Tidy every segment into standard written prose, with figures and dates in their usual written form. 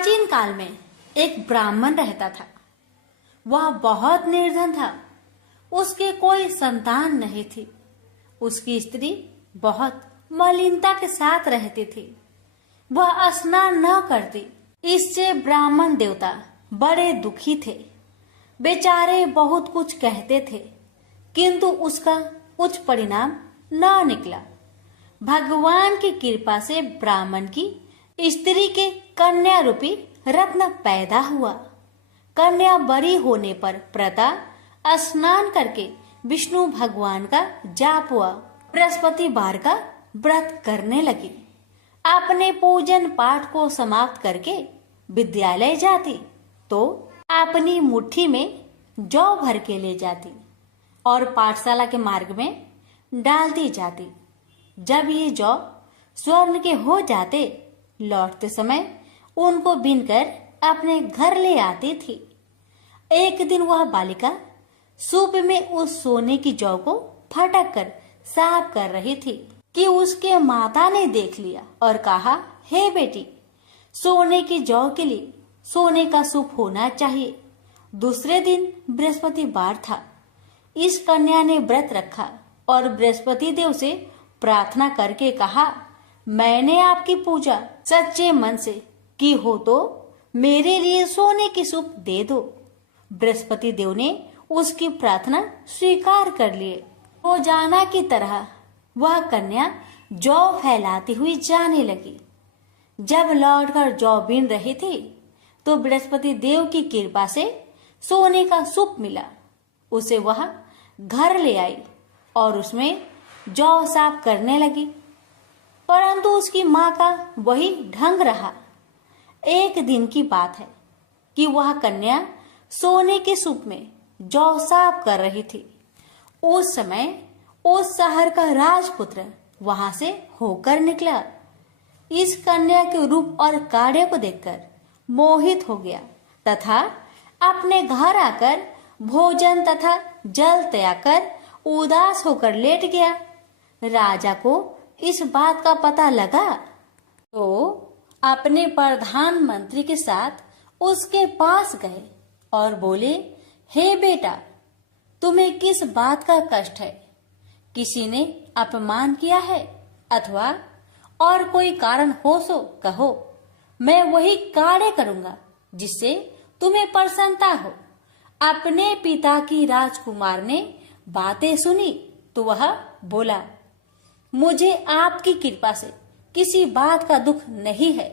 प्राचीन काल में एक ब्राह्मण रहता था। वह बहुत निर्धन था। उसके कोई संतान नहीं थी। उसकी स्त्री बहुत मलिनता के साथ रहती थी। वह स्नान न करती। इससे ब्राह्मण देवता बड़े दुखी थे। बेचारे बहुत कुछ कहते थे, किंतु उसका कुछ परिणाम न निकला। भगवान की कृपा से ब्राह्मण की स्त्री के कन्या रूपी रत्न पैदा हुआ। कन्या बड़ी होने पर प्रता स्नान करके विष्णु भगवान का जाप हुआ। बृहस्पतिवार का व्रत करने लगी। अपने पूजन पाठ को समाप्त करके विद्यालय जाती तो अपनी मुट्ठी में जौ भर के ले जाती और पाठशाला के मार्ग में डालती जाती। जब ये जौ स्वर्ण के हो जाते, लौटते समय उनको बीनकर अपने घर ले आती थी। एक दिन वह बालिका सूप में उस सोने की जौ को फटक कर साफ कर रही थी कि उसके माता ने देख लिया और कहा, हे बेटी, सोने की जौ के लिए सोने का सूप होना चाहिए। दूसरे दिन बृहस्पतिवार था। इस कन्या ने व्रत रखा और बृहस्पति देव से प्रार्थना करके कहा, मैंने आपकी पूजा सच्चे मन से की हो तो मेरे लिए सोने की सूप दे दो। बृहस्पति देव ने उसकी प्रार्थना स्वीकार कर लिए। रोजाना की तरह वह कन्या जौ फैलाती हुई जाने लगी। जब लौटकर जौ बीन रही थी तो बृहस्पति देव की कृपा से सोने का सूप मिला। उसे वह घर ले आई और उसमें जौ साफ करने लगी, परंतु उसकी माँ का वही ढंग रहा। एक दिन की बात है कि वह कन्या सोने के सूप में जौ साफ कर रही थी। उस समय उस शहर का राजपुत्र वहां से होकर निकला। इस कन्या के रूप और कार्य को देखकर मोहित हो गया तथा अपने घर आकर भोजन तथा जल त्याग कर उदास होकर लेट गया। राजा को इस बात का पता लगा तो अपने प्रधानमंत्री के साथ उसके पास गए और बोले, हे बेटा, तुम्हें किस बात का कष्ट है? किसी ने अपमान किया है अथवा और कोई कारण हो सो कहो, मैं वही कार्य करूंगा जिससे तुम्हें प्रसन्नता हो। अपने पिता की राजकुमार ने बातें सुनी तो वह बोला, मुझे आपकी कृपा से किसी बात का दुख नहीं है।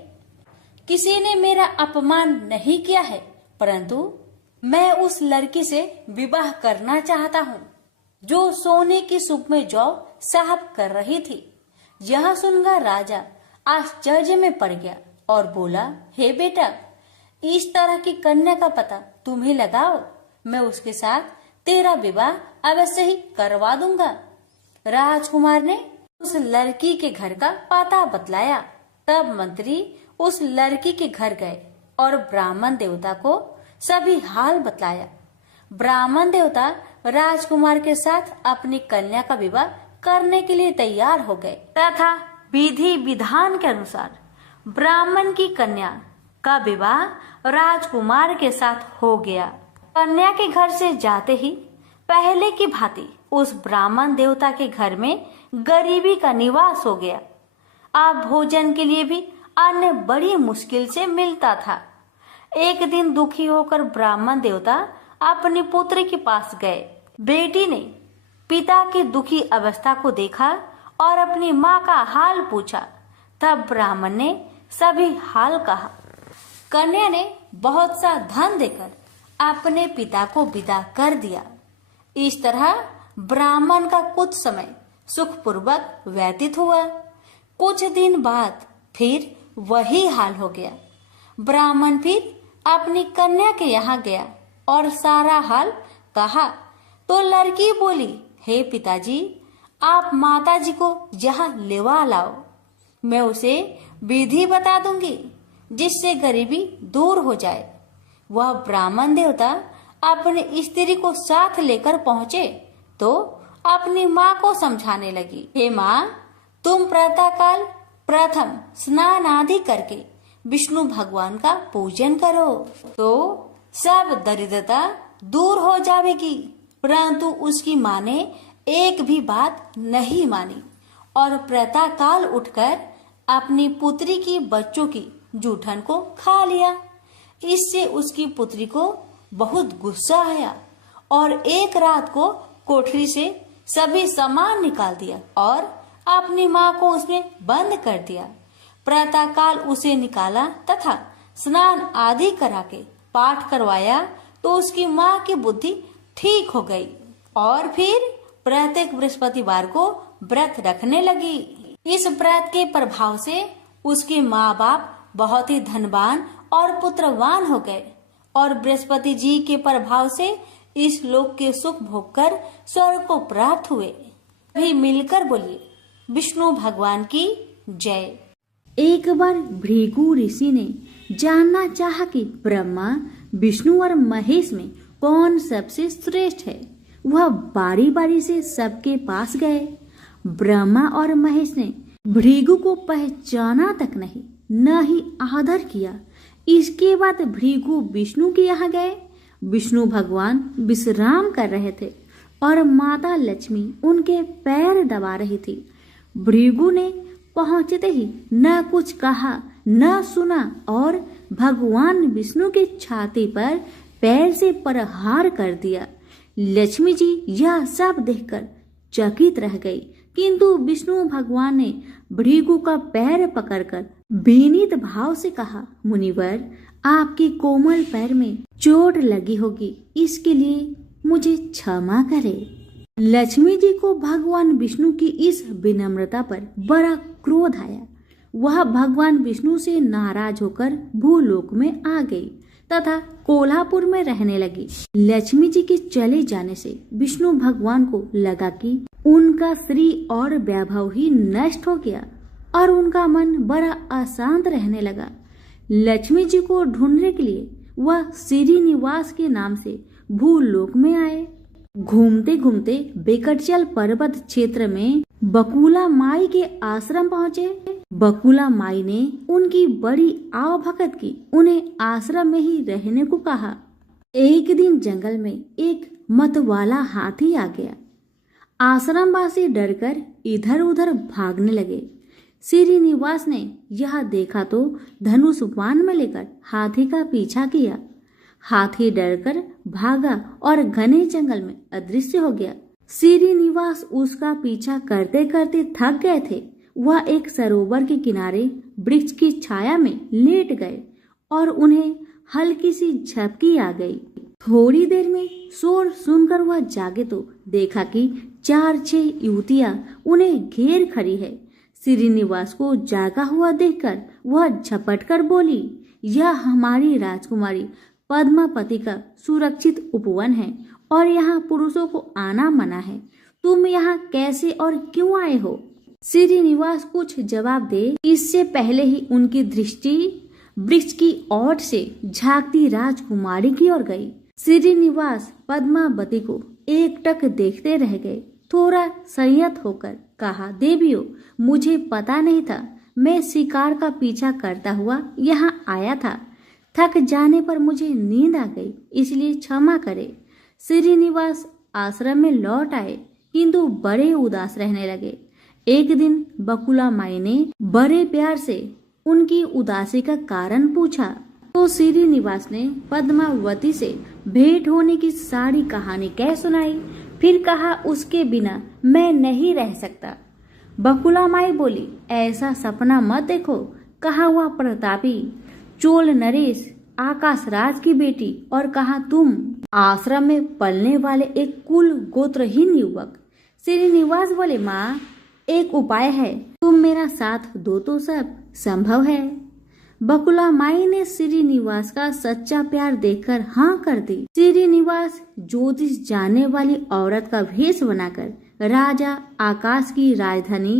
किसी ने मेरा अपमान नहीं किया है, परंतु मैं उस लड़की से विवाह करना चाहता हूँ जो सोने की सूप में जौ साफ कर रही थी। यह सुनकर राजा आश्चर्य में पड़ गया और बोला, हे बेटा, इस तरह की कन्या का पता तुम्हें लगाओ, मैं उसके साथ तेरा विवाह अवश्य ही करवा दूंगा। राजकुमार ने उस लड़की के घर का पता बतलाया। तब मंत्री उस लड़की के घर गए और ब्राह्मण देवता को सभी हाल बतलाया। ब्राह्मण देवता राजकुमार के साथ अपनी कन्या का विवाह करने के लिए तैयार हो गए तथा विधि विधान के अनुसार ब्राह्मण की कन्या का विवाह राजकुमार के साथ हो गया। कन्या के घर से जाते ही पहले की भांति उस ब्राह्मण देवता के घर में गरीबी का निवास हो गया। अब भोजन के लिए भी अन्न बड़ी मुश्किल से मिलता था। एक दिन दुखी होकर ब्राह्मण देवता अपनी पुत्री के पास गए। बेटी ने पिता की दुखी अवस्था को देखा और अपनी माँ का हाल पूछा। तब ब्राह्मण ने सभी हाल कहा। कन्या ने बहुत सा धन देकर अपने पिता को विदा कर दिया। इस तरह ब्राह्मण का कुछ समय सुखपूर्वक व्यतीत हुआ। कुछ दिन बाद फिर वही हाल हो गया। ब्राह्मण फिर अपनी कन्या के यहाँ गया और सारा हाल कहा तो लड़की बोली, हे पिताजी, आप माताजी को यहाँ लेवा लाओ, मैं उसे विधि बता दूंगी जिससे गरीबी दूर हो जाए। वह ब्राह्मण देवता अपनी स्त्री को साथ लेकर पहुँचे तो अपनी माँ को समझाने लगी, हे माँ, तुम प्रातःकाल प्रथम स्नान आदि करके विष्णु भगवान का पूजन करो तो सब दरिद्रता दूर हो जाएगी। परंतु उसकी माँ ने एक भी बात नहीं मानी और प्रातःकाल उठकर अपनी पुत्री की बच्चों की जूठन को खा लिया। इससे उसकी पुत्री को बहुत गुस्सा आया और एक रात को कोठरी से सभी सामान निकाल दिया और अपनी माँ को उसमें बंद कर दिया। प्रातःकाल उसे निकाला तथा स्नान आदि करा के पाठ करवाया तो उसकी माँ की बुद्धि ठीक हो गई और फिर प्रत्येक बृहस्पतिवार को व्रत रखने लगी। इस व्रत के प्रभाव से उसके माँ बाप बहुत ही धनवान और पुत्रवान हो गए और बृहस्पति जी के प्रभाव से इस लोक के सुख भोग कर स्वर्ग को प्राप्त हुए। भी मिलकर बोलिए विष्णु भगवान की जय। एक बार भृगु ऋषि ने जानना चाहा कि ब्रह्मा, विष्णु और महेश में कौन सबसे श्रेष्ठ है। वह बारी बारी से सबके पास गए। ब्रह्मा और महेश ने भृगु को पहचाना तक नहीं, न ही आदर किया। इसके बाद भृगु विष्णु के यहाँ गए। विष्णु भगवान विश्राम कर रहे थे और माता लक्ष्मी उनके पैर दबा रही थी। भृगु ने पहुंचते ही न कुछ कहा न सुना और भगवान विष्णु की छाती पर पैर से प्रहार कर दिया। लक्ष्मी जी यह सब देखकर चकित रह गई, किंतु विष्णु भगवान ने भृगु का पैर पकड़कर विनीत भाव से कहा, मुनिवर, आपके कोमल पैर में चोट लगी होगी, इसके लिए मुझे क्षमा करें। लक्ष्मी जी को भगवान विष्णु की इस विनम्रता पर बड़ा क्रोध आया। वह भगवान विष्णु से नाराज होकर भूलोक में आ गई तथा कोल्हापुर में रहने लगी। लक्ष्मी जी के चले जाने से विष्णु भगवान को लगा कि उनका श्री और वैभव ही नष्ट हो गया और उनका मन बड़ा अशांत रहने लगा। लक्ष्मी जी को ढूंढने के लिए वह श्रीनिवास के नाम से भूलोक में आए। घूमते घूमते बेकटचल पर्वत क्षेत्र में बकुला माई के आश्रम पहुँचे। बकुला माई ने उनकी बड़ी आवभगत की, उन्हें आश्रम में ही रहने को कहा। एक दिन जंगल में एक मतवाला हाथी आ गया। आश्रमवासी डरकर इधर उधर भागने लगे। श्रीनिवास ने यह देखा तो धनुष बाण में लेकर हाथी का पीछा किया। हाथी डरकर भागा और घने जंगल में अदृश्य हो गया। श्रीनिवास उसका पीछा करते करते थक गए थे। वह एक सरोवर के किनारे वृक्ष की छाया में लेट गए और उन्हें हल्की सी झपकी आ गई। थोड़ी देर में शोर सुनकर वह जागे तो देखा कि 4-6 युवतियां उन्हें घेर खड़ी है। श्रीनिवास को जागा हुआ देखकर वह झपटकर बोली, यह हमारी राजकुमारी पद्मापति का सुरक्षित उपवन है और यहाँ पुरुषों को आना मना है। तुम यहाँ कैसे और क्यों आए हो? श्रीनिवास कुछ जवाब दे इससे पहले ही उनकी दृष्टि वृक्ष की ओट से झांकती राजकुमारी की ओर गई। श्रीनिवास पद्मावती को एकटक देखते रह गए। थोड़ा संयत होकर कहा, देवियों, मुझे पता नहीं था। मैं शिकार का पीछा करता हुआ यहाँ आया था। थक जाने पर मुझे नींद आ गई, इसलिए क्षमा करे। श्रीनिवास आश्रम में लौट आए, किंतु बड़े उदास रहने लगे। एक दिन बकुला माई ने बड़े प्यार से उनकी उदासी का कारण पूछा तो श्रीनिवास ने पद्मावती से भेंट होने की सारी कहानी कह सुनाई। फिर कहा, उसके बिना मैं नहीं रह सकता। बकुला माई बोली, ऐसा सपना मत देखो। कहा हुआ प्रतापी चोल नरेश आकाश राज की बेटी और कहा तुम आश्रम में पलने वाले एक कुल गोत्रहीन युवक। श्रीनिवास बोले, माँ, एक उपाय है, तुम मेरा साथ दो तो सब संभव है। बकुला माई ने श्रीनिवास का सच्चा प्यार देखकर हाँ कर दी। श्रीनिवास ज्योतिष जानने वाली औरत का भेष बनाकर राजा आकाश की राजधानी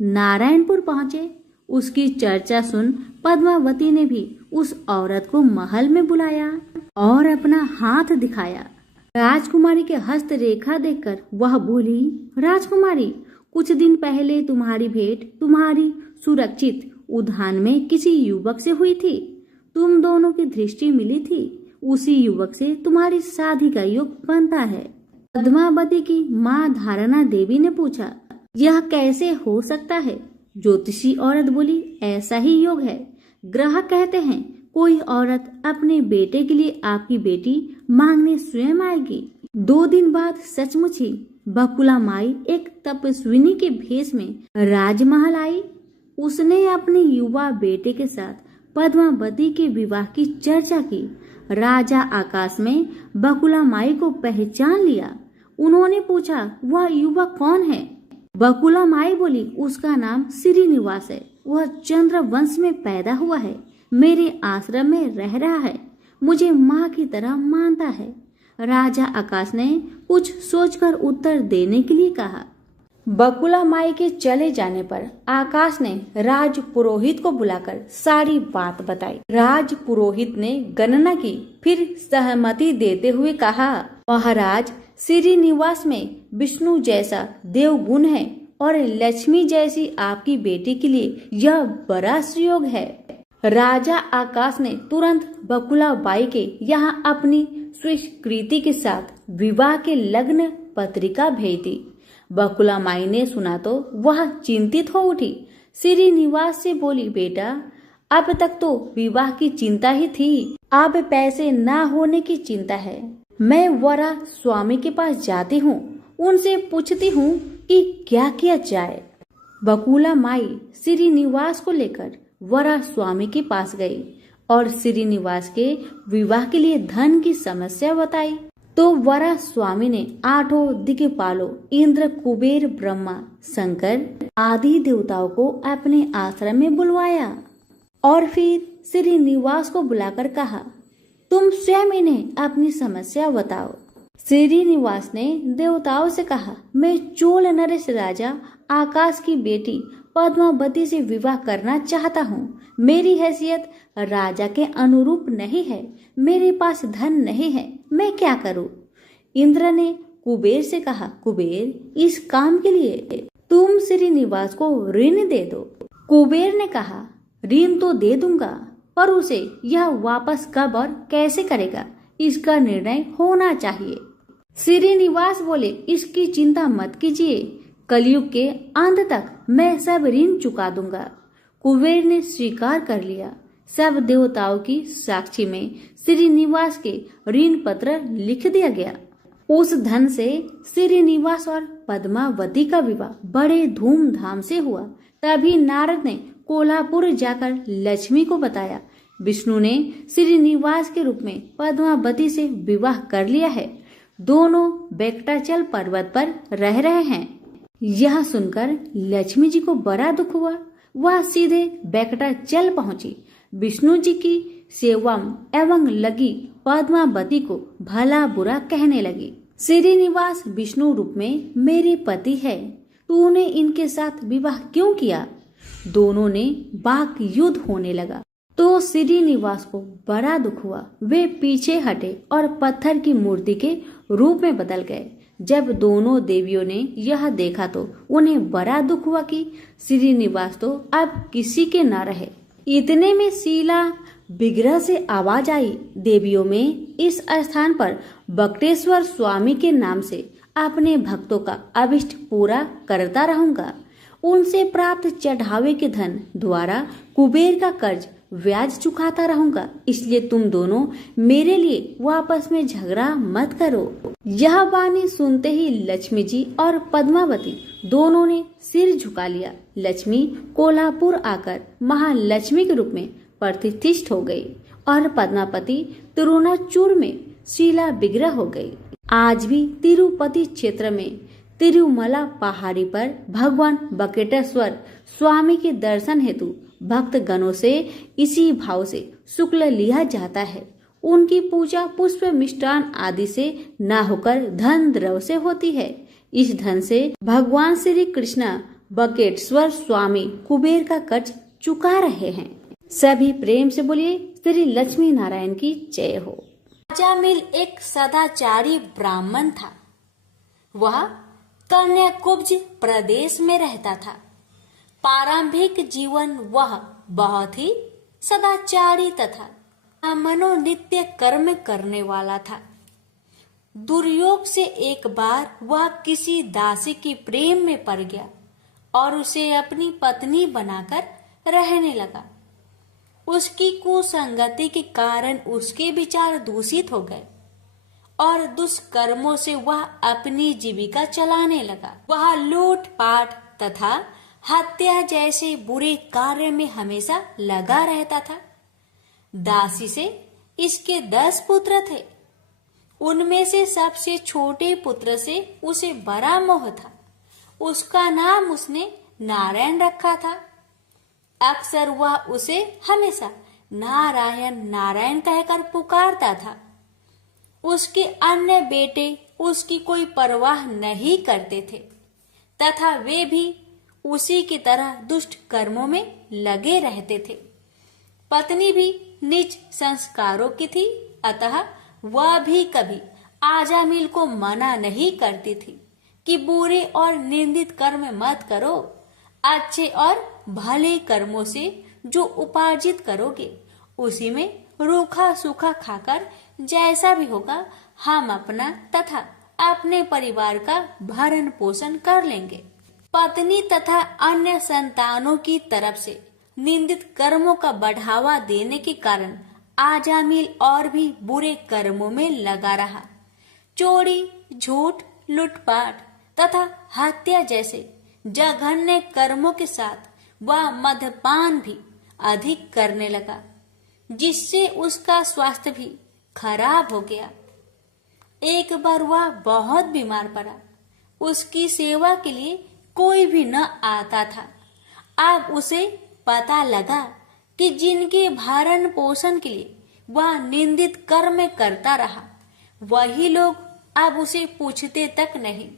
नारायणपुर पहुँचे। उसकी चर्चा सुन पद्मावती ने भी उस औरत को महल में बुलाया और अपना हाथ दिखाया। राजकुमारी के हस्तरेखा देखकर वह बोली, राजकुमारी, कुछ दिन पहले तुम्हारी भेंट तुम्हारी सुरक्षित उद्यान में किसी युवक से हुई थी। तुम दोनों की दृष्टि मिली थी। उसी युवक से तुम्हारी शादी का योग बनता है। पद्मावती की माँ धारणा देवी ने पूछा, यह कैसे हो सकता है? ज्योतिषी औरत बोली, ऐसा ही योग है। ग्रह कहते हैं कोई औरत अपने बेटे के लिए आपकी बेटी मांगने स्वयं आएगी। 2 दिन बाद सचमुच ही बकुला माई एक तपस्विनी के भेष में राजमहल आई। उसने अपने युवा बेटे के साथ पद्मावती के विवाह की चर्चा की। राजा आकाश में बकुला माई को पहचान लिया। उन्होंने पूछा, वह युवक कौन है? बकुला माई बोली, उसका नाम श्रीनिवास है। वह चंद्र वंश में पैदा हुआ है। मेरे आश्रम में रह रहा है। मुझे माँ की तरह मानता है। राजा आकाश ने कुछ सोचकर उत्तर देने के लिए कहा। बकुला माई के चले जाने पर आकाश ने राज पुरोहित को बुलाकर सारी बात बताई। राज पुरोहित ने गणना की, फिर सहमति देते हुए कहा, महाराज, श्रीनिवास में विष्णु जैसा देवगुण है और लक्ष्मी जैसी आपकी बेटी के लिए यह बड़ा सुयोग है। राजा आकाश ने तुरंत बकुला बाई के यहाँ अपनी स्वीकृति के साथ विवाह के लग्न पत्रिका भेज दी। बकुला माई ने सुना तो वह चिंतित हो उठी। श्रीनिवास से बोली, बेटा, अब तक तो विवाह की चिंता ही थी, अब पैसे ना होने की चिंता है। मैं वरा स्वामी के पास जाती हूँ, उनसे पूछती हूँ कि क्या किया जाए। बकुला माई श्रीनिवास को लेकर वरा स्वामी के पास गई और श्रीनिवास के विवाह के लिए धन की समस्या बताई। तो वरा स्वामी ने 8 दिक्पालों इंद्र, कुबेर, ब्रह्मा, शंकर आदि देवताओं को अपने आश्रम में बुलवाया और फिर श्रीनिवास को बुलाकर कहा, तुम स्वयं इन्हें अपनी समस्या बताओ। श्रीनिवास ने देवताओं से कहा, मैं चोल नरेश राजा आकाश की बेटी पद्मावती से विवाह करना चाहता हूँ। मेरी हैसियत राजा के अनुरूप नहीं है। मेरे पास धन नहीं है, मैं क्या करूँ? इंद्र ने कुबेर से कहा, कुबेर, इस काम के लिए तुम श्रीनिवास को ऋण दे दो। कुबेर ने कहा, ऋण तो दे दूंगा, पर उसे यह वापस कब और कैसे करेगा, इसका निर्णय होना चाहिए। श्रीनिवास बोले, इसकी चिंता मत कीजिए, कलयुग के अंत तक मैं सब ऋण चुका दूंगा। कुबेर ने स्वीकार कर लिया। सब देवताओं की साक्षी में श्रीनिवास के ऋण पत्र लिख दिया गया। उस धन से श्रीनिवास और पद्मावती का विवाह बड़े धूमधाम से हुआ। तभी नारद ने कोल्हापुर जाकर लक्ष्मी को बताया, विष्णु ने श्रीनिवास के रूप में पद्मावती से विवाह कर लिया है। दोनों बेकटाचल पर्वत पर रह रहे हैं। यह सुनकर लक्ष्मी जी को बड़ा दुख हुआ। वह सीधे बेकटाचल पहुंची। विष्णु जी की सेवा एवं लगी पद्मावती को भला बुरा कहने लगी। श्रीनिवास विष्णु रूप में मेरे पति है, तूने इनके साथ विवाह क्यों किया? दोनों ने वाक युद्ध होने लगा। तो श्रीनिवास को बड़ा दुख हुआ। वे पीछे हटे और पत्थर की मूर्ति के रूप में बदल गए। जब दोनों देवियों ने यह देखा तो उन्हें बड़ा दुख हुआ कि श्रीनिवास तो अब किसी के न रहे। इतने में शीला विग्रह से आवाज आई, देवियों में इस स्थान पर बकटेश्वर स्वामी के नाम से अपने भक्तों का अभिष्ट पूरा करता रहूंगा। उनसे प्राप्त चढ़ावे के धन द्वारा कुबेर का कर्ज ब्याज चुकाता रहूंगा। इसलिए तुम दोनों मेरे लिए वापस में झगड़ा मत करो। यह वाणी सुनते ही लक्ष्मी जी और पद्मावती दोनों ने सिर झुका लिया। लक्ष्मी कोल्हापुर आकर महालक्ष्मी के रूप में प्रतिष्ठित हो गई और पद्मावती तिरुनाचूर में शीला विग्रह हो गई। आज भी तिरुपति क्षेत्र में तिरुमला पहाड़ी पर भगवान बकेटेश्वर स्वामी के दर्शन हेतु भक्त गणों से इसी भाव से शुक्ल लिया जाता है। उनकी पूजा पुष्प, मिष्टान आदि से न होकर धन द्रव से होती है। इस धन से भगवान श्री कृष्ण बकेटेश्वर स्वामी कुबेर का कर्ज चुका रहे हैं। सभी प्रेम से बोलिए श्री लक्ष्मी नारायण की जय हो। राजा मिल एक सदाचारी ब्राह्मण था। वह कन्याकुब्ज प्रदेश में रहता था। प्रारंभिक जीवन वह बहुत ही सदाचारी तथा मनोनित्य कर्म करने वाला था। दुर्योग से एक बार वह किसी दासी के प्रेम में पड़ गया और उसे अपनी पत्नी बनाकर रहने लगा। उसकी कुसंगति के कारण उसके विचार दूषित हो गए और दुष्कर्मों से वह अपनी जीविका चलाने लगा। वह लूटपाट तथा हत्या जैसे बुरे कार्य में हमेशा लगा रहता था। दासी से इसके 10 पुत्र थे। उनमें से सबसे छोटे पुत्र से उसे बड़ा मोह था। उसका नाम उसने नारायण रखा था। अक्सर वह उसे हमेशा नारायण नारायण कहकर पुकारता था। उसके अन्य बेटे उसकी कोई परवाह नहीं करते थे तथा वे भी उसी की तरह दुष्ट कर्मों में लगे रहते थे। पत्नी भी नीच संस्कारों की थी, अतः वह भी कभी आजामिल को मना नहीं करती थी कि बुरे और निंदित कर्म मत करो। अच्छे और भले कर्मों से जो उपार्जित करोगे उसी में रूखा सूखा खाकर जैसा भी होगा हम अपना तथा अपने परिवार का भरण पोषण कर लेंगे। पत्नी तथा अन्य संतानों की तरफ से निंदित कर्मों का बढ़ावा देने के कारण आजामिल और भी बुरे कर्मों में लगा रहा। चोरी, झूठ, लूटपाट तथा हत्या जैसे जघन्य कर्मों के साथ वह मद्यपान भी अधिक करने लगा, जिससे उसका स्वास्थ्य भी खराब हो गया। एक बार वह बहुत बीमार पड़ा। उसकी सेवा के लिए कोई भी न आता था। अब उसे पता लगा कि जिनके भरण पोषण के लिए वह निंदित कर्म करता रहा, वही लोग अब उसे पूछते तक नहीं।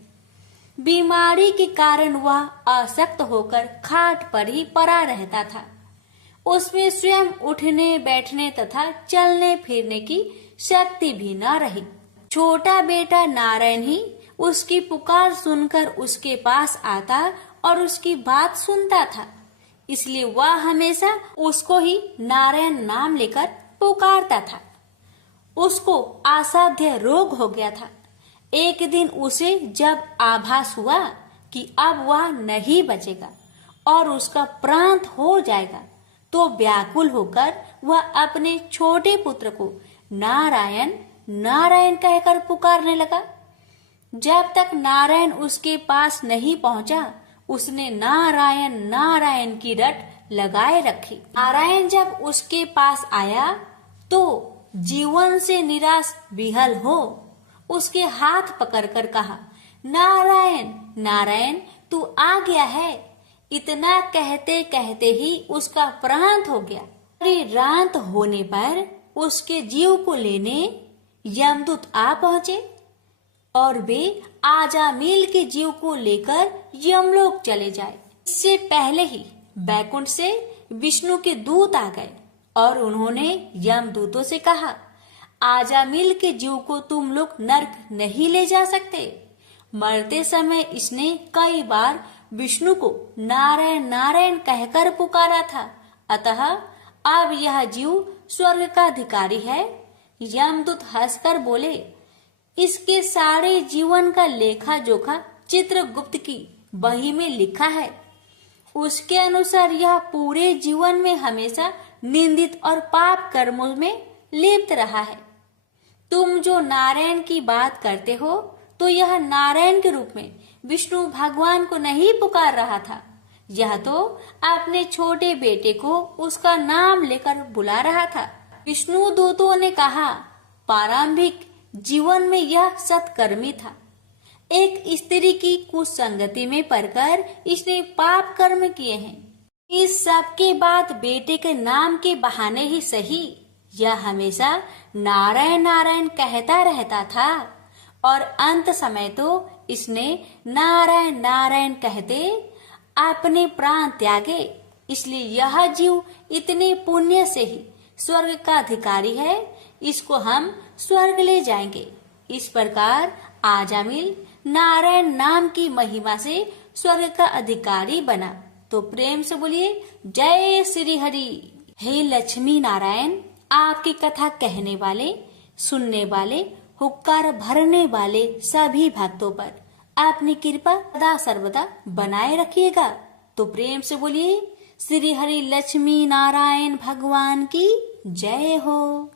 बीमारी के कारण वह अशक्त होकर खाट पर ही पड़ा रहता था। उसमें स्वयं उठने बैठने तथा चलने फिरने की शक्ति भी न रही। छोटा बेटा नारायण ही उसकी पुकार सुनकर उसके पास आता और उसकी बात सुनता था, इसलिए वह हमेशा उसको ही नारायण नाम लेकर पुकारता था। उसको असाध्य रोग हो गया था। एक दिन उसे जब आभास हुआ कि अब वह नहीं बचेगा और उसका प्रांत हो जाएगा, तो व्याकुल होकर वह अपने छोटे पुत्र को नारायण नारायण कहकर पुकारने लगा। जब तक नारायण उसके पास नहीं पहुंचा, उसने नारायण नारायण की रट लगाए रखी। नारायण जब उसके पास आया तो जीवन से निराश विहल हो उसके हाथ पकड़कर कहा, नारायण नारायण तू आ गया है। इतना कहते कहते ही उसका प्रांत हो गया। रात होने पर उसके जीव को लेने यमदूत आ पहुंचे और वे आजामिल के जीव को लेकर यमलोक चले जाए। इससे पहले ही बैकुंठ से विष्णु के दूत आ गए और उन्होंने यमदूतों से कहा, आजामिल के जीव को तुम लोग नरक नहीं ले जा सकते। मरते समय इसने कई बार विष्णु को नारायण नारायण कहकर पुकारा था, अतः अब यह जीव स्वर्ग का अधिकारी है। यमदूत हंसकर बोले, इसके सारे जीवन का लेखा जोखा चित्रगुप्त की बही में लिखा है। उसके अनुसार यह पूरे जीवन में हमेशा निंदित और पाप कर्मों में लिप्त रहा है। तुम जो नारायण की बात करते हो, तो यह नारायण के रूप में विष्णु भगवान को नहीं पुकार रहा था। यह तो अपने छोटे बेटे को उसका नाम लेकर बुला रहा था। विष्णु दूतों ने कहा, प्रारंभिक जीवन में यह सत्कर्मी था। एक स्त्री की कुसंगति में पड़कर इसने पाप कर्म किए हैं। इस सब के बाद बेटे के नाम के बहाने ही सही यह हमेशा नारायण नारायण कहता रहता था और अंत समय तो इसने नारायण नारायण कहते अपने प्राण त्यागे। इसलिए यह जीव इतने पुण्य से ही स्वर्ग का अधिकारी है। इसको हम स्वर्ग ले जाएंगे। इस प्रकार आजामिल नारायण नाम की महिमा से स्वर्ग का अधिकारी बना तो प्रेम से बोलिए जय श्री हरि। हे लक्ष्मी नारायण, आपकी कथा कहने वाले, सुनने वाले, हुक्कार भरने वाले सभी भक्तों पर आपने कृपा सदा सर्वदा बनाए रखिएगा। तो प्रेम से बोलिए श्री हरि लक्ष्मी नारायण भगवान की जय हो।